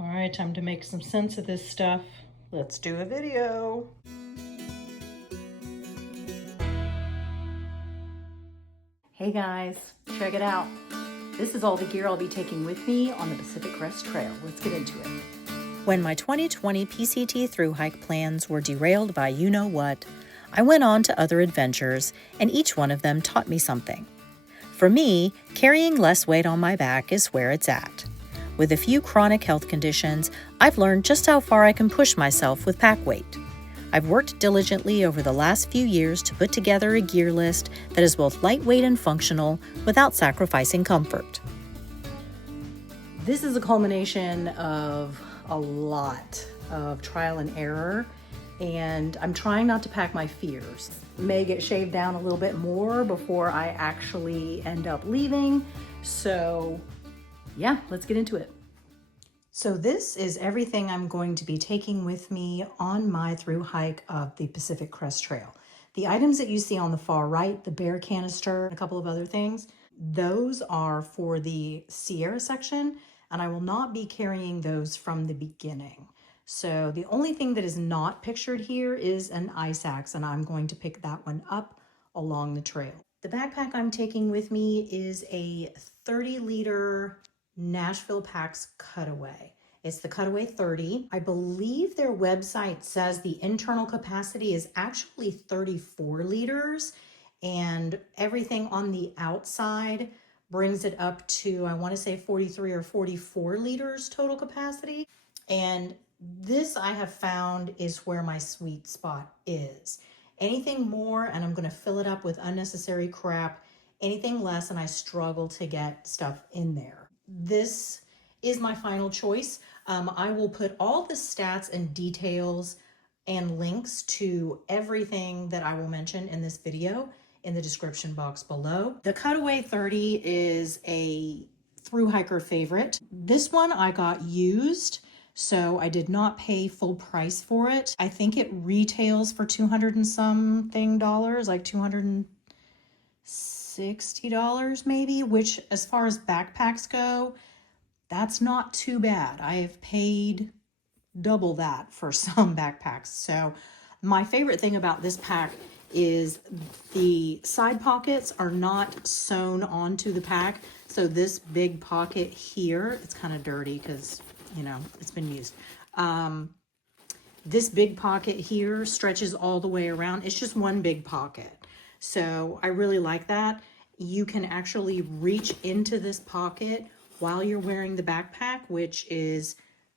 All right, time to make some sense of this stuff. Let's do a video. Hey guys, check it out. This is all the gear I'll be taking with me on the Pacific Crest Trail. Let's get into it. When my 2020 PCT thru hike plans were derailed by you-know-what, I went on to other adventures, and each one of them taught me something. For me, carrying less weight on my back is where it's at. With a few chronic health conditions, I've learned just how far I can push myself with pack weight. I've worked diligently over the last few years to put together a gear list that is both lightweight and functional without sacrificing comfort. This is a culmination of a lot of trial and error, and I'm trying not to pack my fears. May get shaved down a little bit more before I actually end up leaving, so yeah, let's get into it. So this is everything I'm going to be taking with me on my thru hike of the Pacific Crest Trail. The items that you see on the far right, the bear canister, a couple of other things, those are for the Sierra section, and I will not be carrying those from the beginning. So the only thing that is not pictured here is an ice axe, and I'm going to pick that one up along the trail. The backpack I'm taking with me is a 30-liter Nashville Packs Cutaway. It's the Cutaway 30. I believe their website says the internal capacity is actually 34 liters, and everything on the outside brings it up to, I want to say 43 or 44 liters total capacity. And this I have found is where my sweet spot is. Anything more and I'm going to fill it up with unnecessary crap. Anything less and I struggle to get stuff in there. This is my final choice. I will put all the stats and details and links to everything that I will mention in this video in the description box below. The Cutaway 30 is a thru hiker favorite. This one I got used, so I did not pay full price for it. I think it retails for $200 and something, like $260 maybe, which as far as backpacks go, that's not too bad. I have paid double that for some backpacks. So my favorite thing about this pack is the side pockets are not sewn onto the pack. So this big pocket here, it's kind of dirty because, you know, it's been used. This big pocket here stretches all the way around. It's just one big pocket. So I really like that. You can actually reach into this pocket while you're wearing the backpack, which is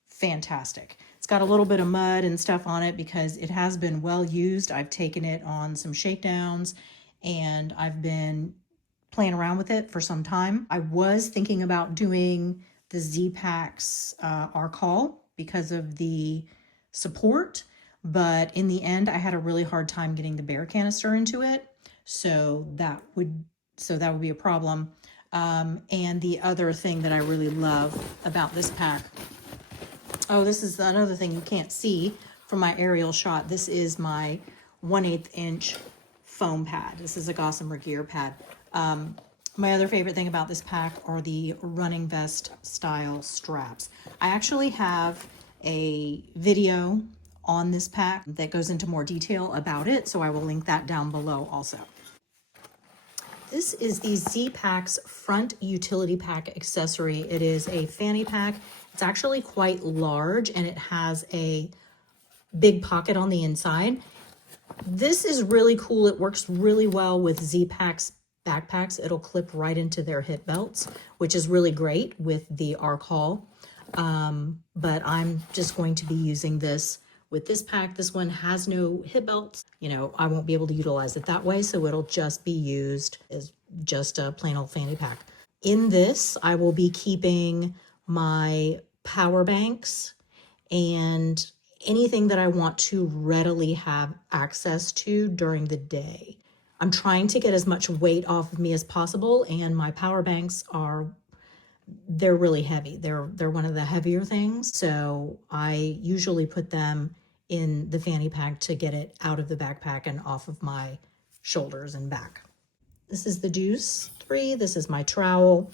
fantastic. It's got a little bit of mud and stuff on it because it has been well used. I've taken it on some shakedowns and I've been playing around with it for some time. I was thinking about doing the Z-Packs Arc Haul because of the support, but in the end I had a really hard time getting the bear canister into it, so that would be a problem. And the other thing that I really love about this pack, oh, this is another thing you can't see from my aerial shot. This is my 1/8 inch foam pad. This is a Gossamer Gear pad. My other favorite thing about this pack are the running vest style straps. I actually have a video on this pack that goes into more detail about it, so I will link that down below also. This is the Z-Packs front utility pack accessory. It is a fanny pack. It's actually quite large and it has a big pocket on the inside. This is really cool. It works really well with Z-Packs backpacks. It'll clip right into their hip belts, which is really great with the Arc Haul. But I'm just going to be using this with this pack. This one has no hip belts. You know, I won't be able to utilize it that way, so it'll just be used as just a plain old fanny pack. In this, I will be keeping my power banks and anything that I want to readily have access to during the day. I'm trying to get as much weight off of me as possible, and my power banks they're really heavy. They're one of the heavier things, so I usually put them in the fanny pack to get it out of the backpack and off of my shoulders and back. This is the Juice 3. This is my trowel.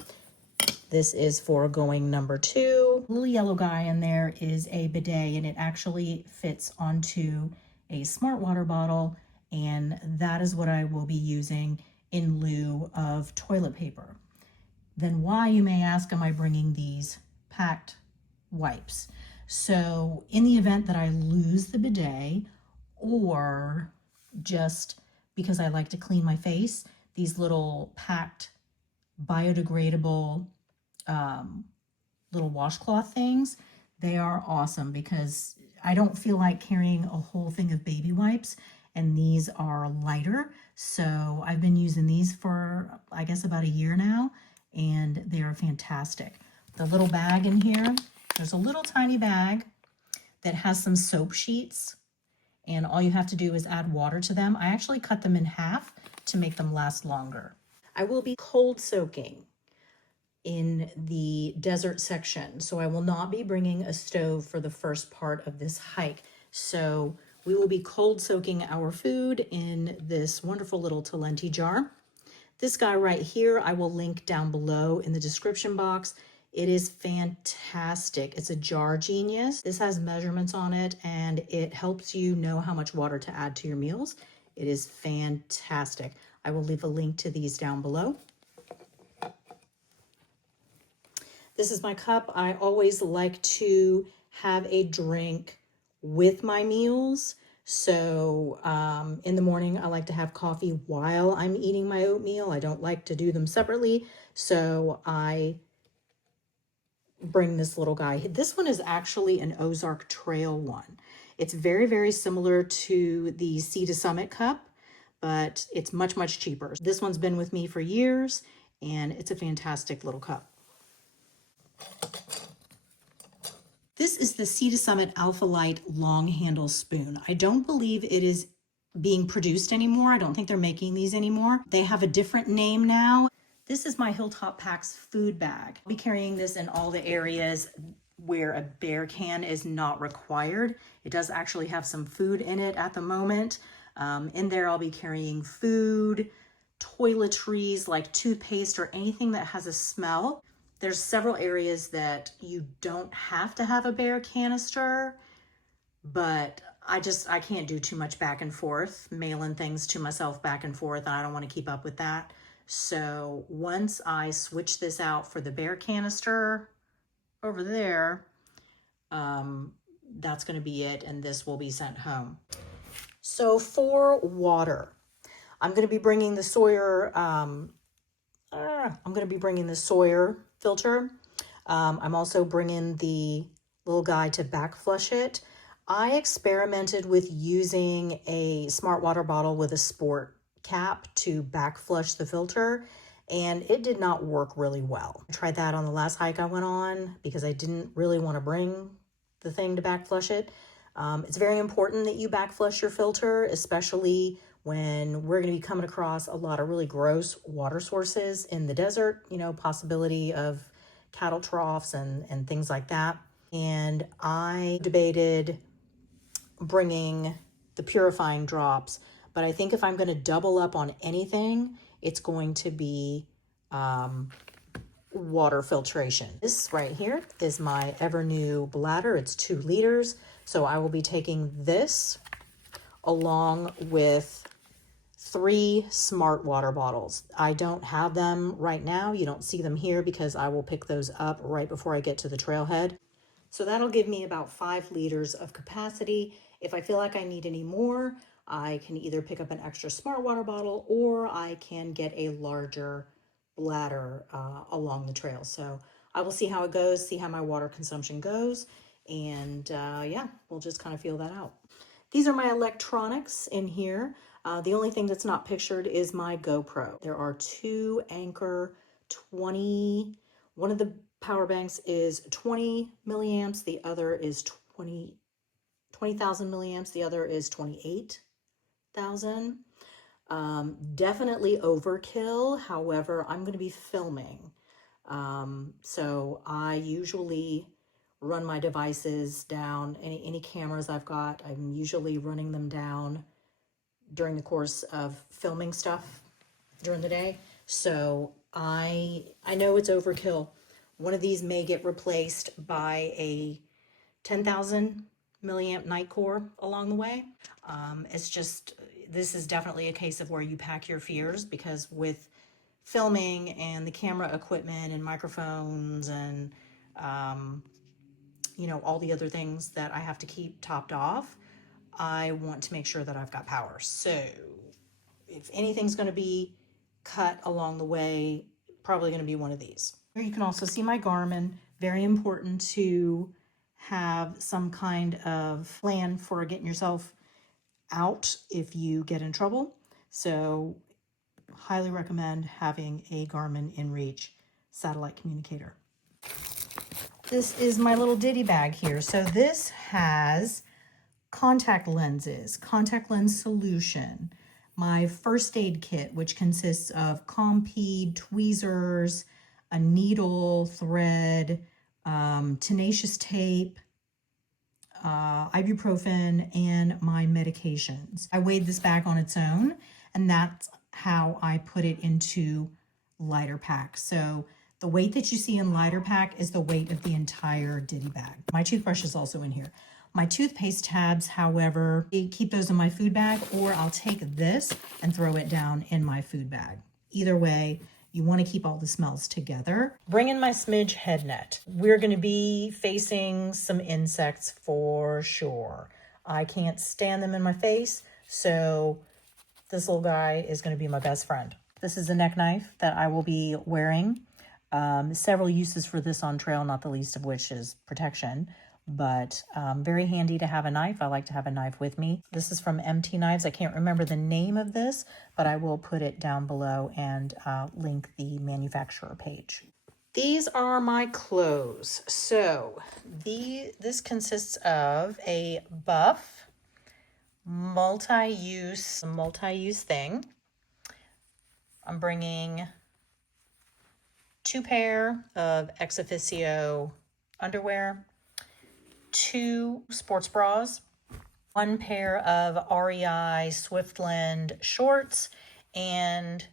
This is for going number 2. The little yellow guy in there is a bidet, and it actually fits onto a smart water bottle, and that is what I will be using in lieu of toilet paper. Then why, you may ask, am I bringing these packed wipes? So in the event that I lose the bidet, or just because I like to clean my face, these little packed biodegradable little washcloth things, they are awesome because I don't feel like carrying a whole thing of baby wipes, and these are lighter. So I've been using these for, I guess, about a year now, and they are fantastic. The little bag in here, there's a little tiny bag that has some soap sheets, and all you have to do is add water to them. I actually cut them in half to make them last longer. I will be cold soaking in the desert section, so I will not be bringing a stove for the first part of this hike. So we will be cold soaking our food in this wonderful little Talenti jar. This guy right here, I will link down below in the description box. It is fantastic. It's a Jar Genius. This has measurements on it, and it helps you know how much water to add to your meals. It is fantastic. I will leave a link to these down below. This is my cup. I always like to have a drink with my meals. So in the morning, I like to have coffee while I'm eating my oatmeal. I don't like to do them separately. So I bring this little guy. This one is actually an Ozark Trail one. It's very, very similar to the Sea to Summit cup, but it's much, much cheaper. This one's been with me for years, and it's a fantastic little cup. This is the Sea to Summit Alpha Light long handle spoon. I don't believe it is being produced anymore. I don't think they're making these anymore. They have a different name now. This is my Hilltop Packs food bag. I'll be carrying this in all the areas where a bear can is not required. It does actually have some food in it at the moment. In there, I'll be carrying food, toiletries like toothpaste or anything that has a smell. There's several areas that you don't have to have a bear canister, but I can't do too much back and forth, mailing things to myself back and forth, and I don't want to keep up with that. So once I switch this out for the bear canister over there, that's going to be it, and this will be sent home. So for water, I'm going to be bringing the Sawyer. I'm going to be bringing the Sawyer filter. I'm also bringing the little guy to back flush it. I experimented with using a smart water bottle with a sport cap to back flush the filter, and it did not work really well. I tried that on the last hike I went on because I didn't really want to bring the thing to back flush it. It's very important that you back flush your filter, especially when we're going to be coming across a lot of really gross water sources in the desert, you know, possibility of cattle troughs and things like that. And I debated bringing the purifying drops, but I think if I'm going to double up on anything, it's going to be water filtration. This right here is my ever new bladder. It's 2 liters. So I will be taking this along with 3 smart water bottles. I don't have them right now. You don't see them here because I will pick those up right before I get to the trailhead. So that'll give me about 5 liters of capacity. If I feel like I need any more, I can either pick up an extra smart water bottle or I can get a larger bladder along the trail. So I will see how it goes, see how my water consumption goes, and yeah, we'll just kind of feel that out. These are my electronics in here. The only thing that's not pictured is my GoPro. There are 2 Anchor 20, one of the power banks is 20 milliamps, the other is 20,000 milliamps, the other is 28,000. Definitely overkill. However, I'm going to be filming. So I usually run my devices down, any cameras I've got, I'm usually running them down during the course of filming stuff during the day. So I know it's overkill. One of these may get replaced by a 10,000 milliamp night core along the way. It's just, this is definitely a case of where you pack your fears, because with filming and the camera equipment and microphones and you know, all the other things that I have to keep topped off, I want to make sure that I've got power. So if anything's going to be cut along the way, probably going to be one of these. Here you can also see my Garmin. Very important to have some kind of plan for getting yourself out if you get in trouble. So highly recommend having a Garmin InReach satellite communicator. This is my little ditty bag here. So this has contact lenses, contact lens solution, my first aid kit, which consists of Compeed, tweezers, a needle, thread, tenacious tape, ibuprofen, and my medications. I weighed this bag on its own, and that's how I put it into lighter pack. So the weight that you see in lighter pack is the weight of the entire ditty bag. My toothbrush is also in here. My toothpaste tabs, however, I keep those in my food bag, or I'll take this and throw it down in my food bag. Either way, you want to keep all the smells together. Bring in my smidge head net. We're going to be facing some insects for sure. I can't stand them in my face, so this little guy is going to be my best friend. This is a neck knife that I will be wearing. Several uses for this on trail, not the least of which is protection, but very handy to have a knife. I like to have a knife with me. This is from MT Knives. I can't remember the name of this, but I will put it down below and link the manufacturer page. These are my clothes. So this consists of a buff, multi-use thing. I'm bringing 2 pair of ex officio underwear, 2 sports bras, 1 pair of REI Swiftland shorts, and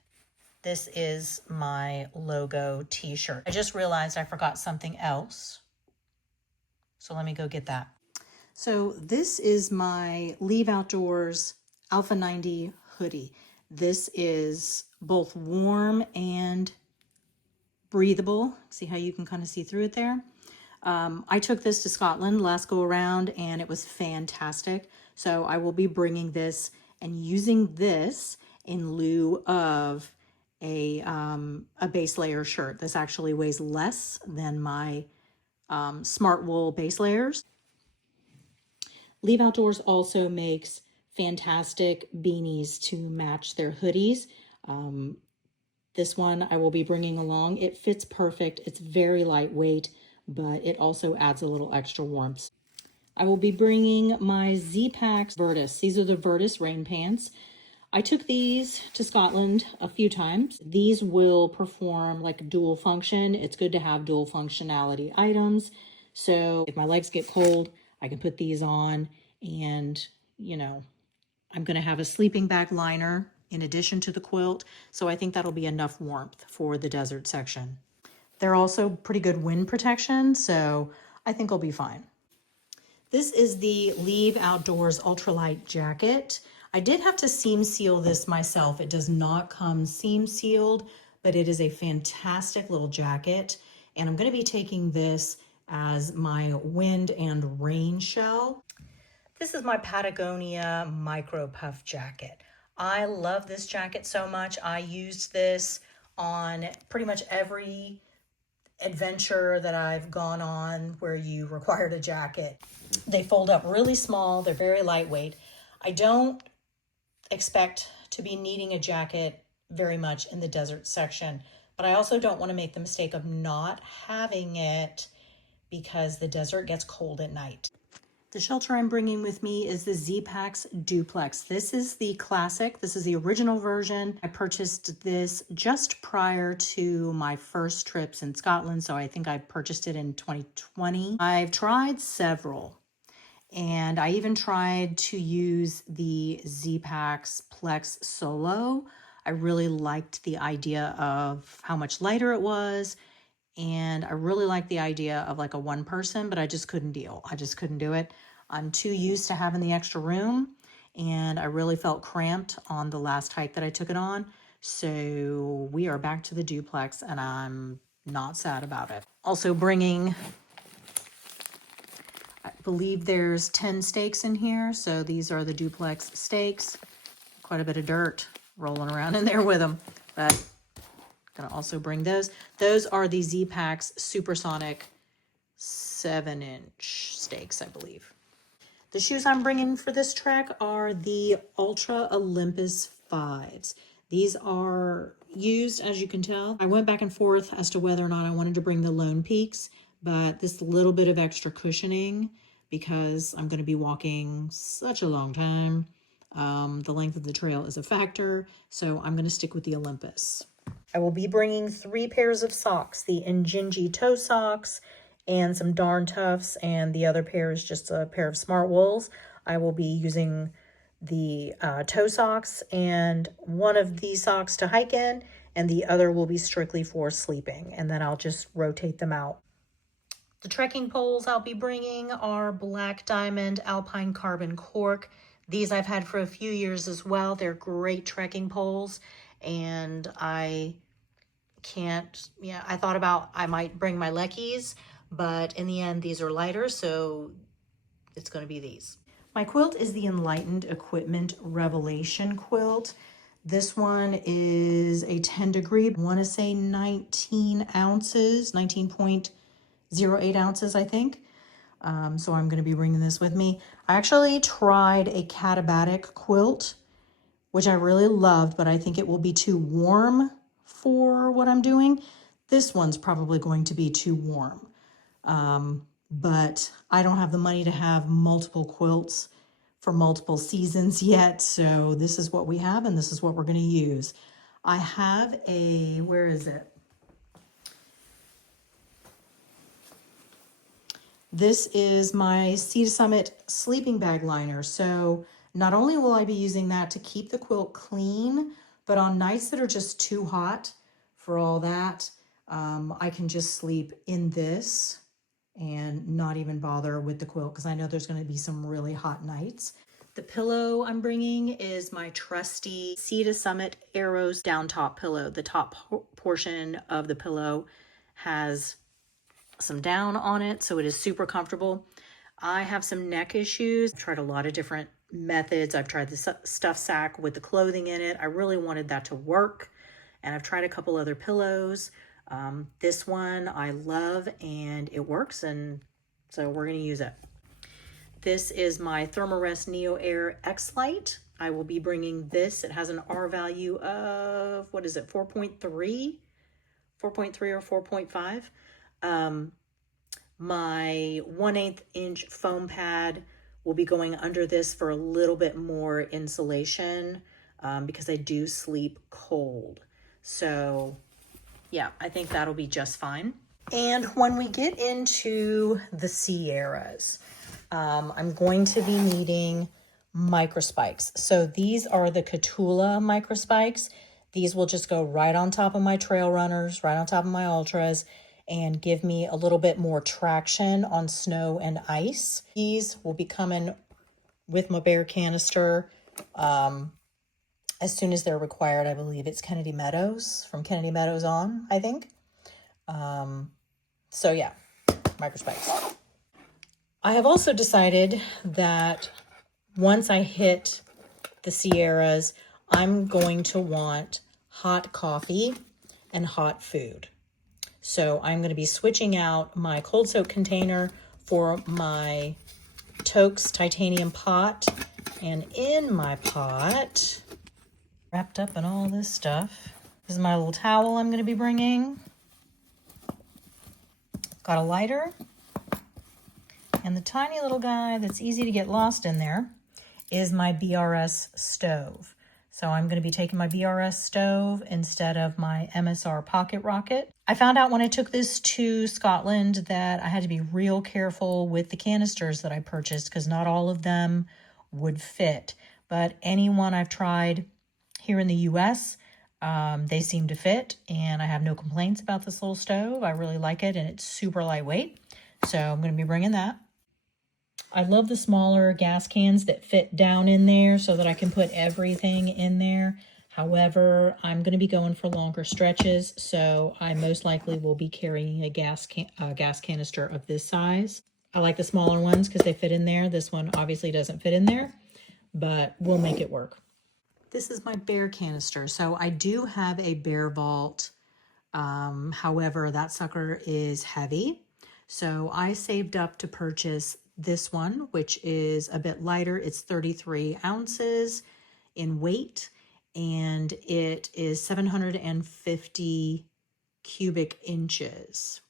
this is my logo t-shirt. I just realized I forgot something else, so let me go get that. So this is my Leave Outdoors Alpha 90 hoodie. This is both warm and breathable. See how you can kind of see through it there? I took this to Scotland last go around and it was fantastic. So I will be bringing this and using this in lieu of a base layer shirt. This actually weighs less than my Smart Wool base layers. Leave Outdoors also makes fantastic beanies to match their hoodies. This one I will be bringing along. It fits perfect. It's very lightweight, but it also adds a little extra warmth. I will be bringing my Z-Packs Virtus. These are the Virtus rain pants. I took these to Scotland a few times. These will perform like dual function. It's good to have dual functionality items. So if my legs get cold, I can put these on and, you know, I'm going to have a sleeping bag liner in addition to the quilt. So I think that'll be enough warmth for the desert section. They're also pretty good wind protection, so I think I'll be fine. This is the Leave Outdoors ultralight jacket. I did have to seam seal this myself. It does not come seam sealed, but it is a fantastic little jacket. And I'm going to be taking this as my wind and rain shell. This is my Patagonia micro puff jacket. I love this jacket so much. I used this on pretty much every adventure that I've gone on where you required a jacket. They fold up really small. They're very lightweight. I don't expect to be needing a jacket very much in the desert section, but I also don't want to make the mistake of not having it because the desert gets cold at night. The shelter I'm bringing with me is the Z-Packs Duplex. This is the classic. This is the original version. I purchased this just prior to my first trips in Scotland, so I think I purchased it in 2020. I've tried several, and I even tried to use the Z-Packs Plex Solo. I really liked the idea of how much lighter it was. And I really like the idea of like a one person, but I just couldn't deal. I just couldn't do it. I'm too used to having the extra room, and I really felt cramped on the last hike that I took it on. So we are back to the duplex, and I'm not sad about it. Also bringing, I believe there's 10 stakes in here. So these are the duplex stakes. Quite a bit of dirt rolling around in there with them, but gonna also bring those. Those are the Z-Packs Supersonic 7-inch stakes, I believe. The shoes I'm bringing for this trek are the Ultra Olympus 5s. These are used, as you can tell. I went back and forth as to whether or not I wanted to bring the Lone Peaks, but this little bit of extra cushioning, because I'm going to be walking such a long time, the length of the trail is a factor, so I'm going to stick with the Olympus. I will be bringing 3 pairs of socks, the Injinji toe socks and some Darn Toughs, and the other pair is just a pair of Smart Wools. I will be using the toe socks and one of these socks to hike in, and the other will be strictly for sleeping, and then I'll just rotate them out. The trekking poles I'll be bringing are Black Diamond Alpine Carbon Cork. These I've had for a few years as well. They're great trekking poles, and I thought about I might bring my Leckies, but in the end, these are lighter, so it's going to be these. My quilt is the Enlightened Equipment Revelation quilt. This one is a 10 degree, I want to say 19 ounces, 19.08 ounces, I think. So I'm going to be bringing this with me. I actually tried a Catabatic quilt, which I really loved, but I think it will be too warm for what I'm doing. This one's probably going to be too warm. But I don't have the money to have multiple quilts for multiple seasons yet. So this is what we have, and this is what we're going to use. I have a, where is it? This is my Sea to Summit sleeping bag liner. So not only will I be using that to keep the quilt clean, but on nights that are just too hot for all that, I can just sleep in this and not even bother with the quilt, because I know there's going to be some really hot nights. The pillow I'm bringing is my trusty Sea to Summit Arrows down top pillow. The top portion of the pillow has some down on it, so it is super comfortable. I have some neck issues. I've tried a lot of different methods. I've tried the stuff sack with the clothing in it. I really wanted that to work, and I've tried a couple other pillows. This one I love, and it works, and so we're going to use it. This is my Thermarest Neo Air X-Lite. I will be bringing this. It has an R value of, what is it, 4.3? 4.3 or 4.5. My 1/8 inch foam pad will be going under this for a little bit more insulation, because I do sleep cold. So yeah, I think that'll be just fine. And when we get into the Sierras, I'm going to be needing microspikes. So these are the Catula microspikes. These will just go right on top of my trail runners, right on top of my ultras, and give me a little bit more traction on snow and ice. These will be coming with my Bear canister as soon as they're required. I believe it's Kennedy Meadows, from Kennedy Meadows on, I think. So yeah, microspikes. I have also decided that once I hit the Sierras, I'm going to want hot coffee and hot food. So I'm going to be switching out my cold soak container for my Toaks titanium pot. And in my pot, wrapped up in all this stuff, this is my little towel I'm going to be bringing. Got a lighter. And the tiny little guy that's easy to get lost in there is my BRS stove. So I'm going to be taking my BRS stove instead of my MSR pocket rocket. I found out when I took this to Scotland that I had to be real careful with the canisters that I purchased, because not all of them would fit. But any one I've tried here in the US, They seem to fit, and I have no complaints about this little stove. I really like it, and it's super lightweight. So I'm going to be bringing that. I love the smaller gas cans that fit down in there so that I can put everything in there. However, I'm going to be going for longer stretches, so I most likely will be carrying a gas canister of this size. I like the smaller ones because they fit in there. This one obviously doesn't fit in there, but we'll make it work. This is my bear canister. So I do have a bear vault. However, that sucker is heavy. So I saved up to purchase this one, which is a bit lighter. It's 33 ounces in weight, and it is 750 cubic inches.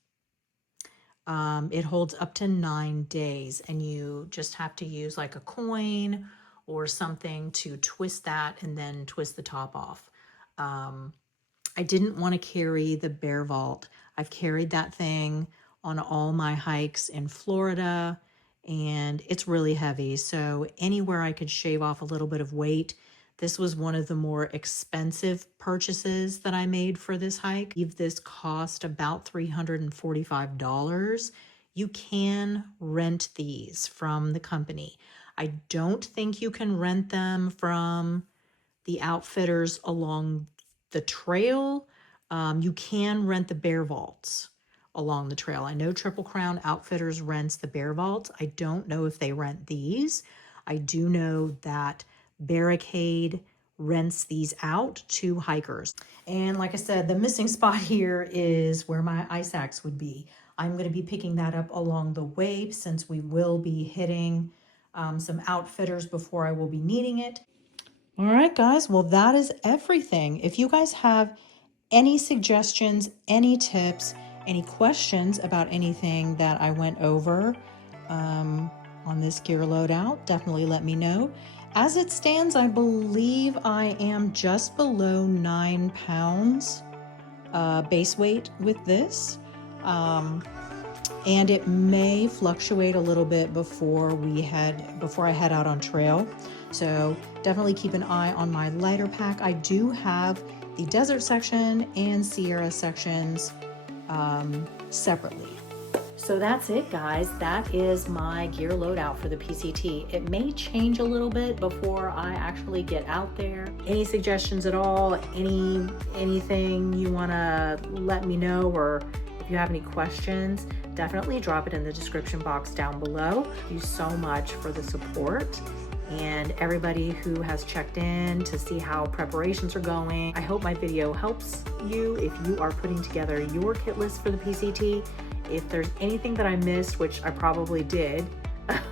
It holds up to 9 days, and you just have to use like a coin or something to twist that and then twist the top off. I didn't want to carry the Bear Vault. I've carried that thing on all my hikes in Florida, and it's really heavy. So anywhere I could shave off a little bit of weight, this was one of the more expensive purchases that I made for this hike. This cost about $345. You can rent these from the company. I don't think you can rent them from the outfitters along the trail. You can rent the Bear Vaults along the trail. I know Triple Crown Outfitters rents the Bear Vaults. I don't know if they rent these. I do know that Barricade rents these out to hikers. And like I said, the missing spot here is where my ice axe would be. I'm going to be picking that up along the way since we will be hitting some outfitters before I will be needing it. All right, guys. Well, that is everything. If you guys have any suggestions, any tips, any questions about anything that I went over on this gear loadout, definitely let me know. As it stands, I believe I am just below 9 pounds base weight with this. And it may fluctuate a little bit before I head out on trail. So definitely keep an eye on my lighter pack. I do have the desert section and Sierra sections separately. So that's it, guys. That is my gear loadout for the PCT. It may change a little bit before I actually get out there. Any suggestions at all? Anything you want to let me know, or if you have any questions, definitely drop it in the description box down below. Thank you so much for the support and everybody who has checked in to see how preparations are going. I hope my video helps you if you are putting together your kit list for the PCT. If there's anything that I missed, which I probably did,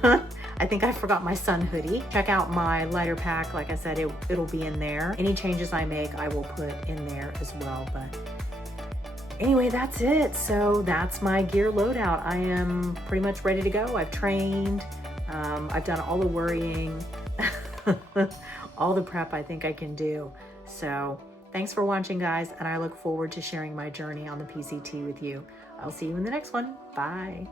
I think I forgot my sun hoodie. Check out my lighter pack. Like I said, it'll be in there. Any changes I make, I will put in there as well. But anyway, that's it. So that's my gear loadout. I am pretty much ready to go. I've trained. I've done all the worrying, all the prep I think I can do. So thanks for watching, guys, and I look forward to sharing my journey on the PCT with you. I'll see you in the next one. Bye.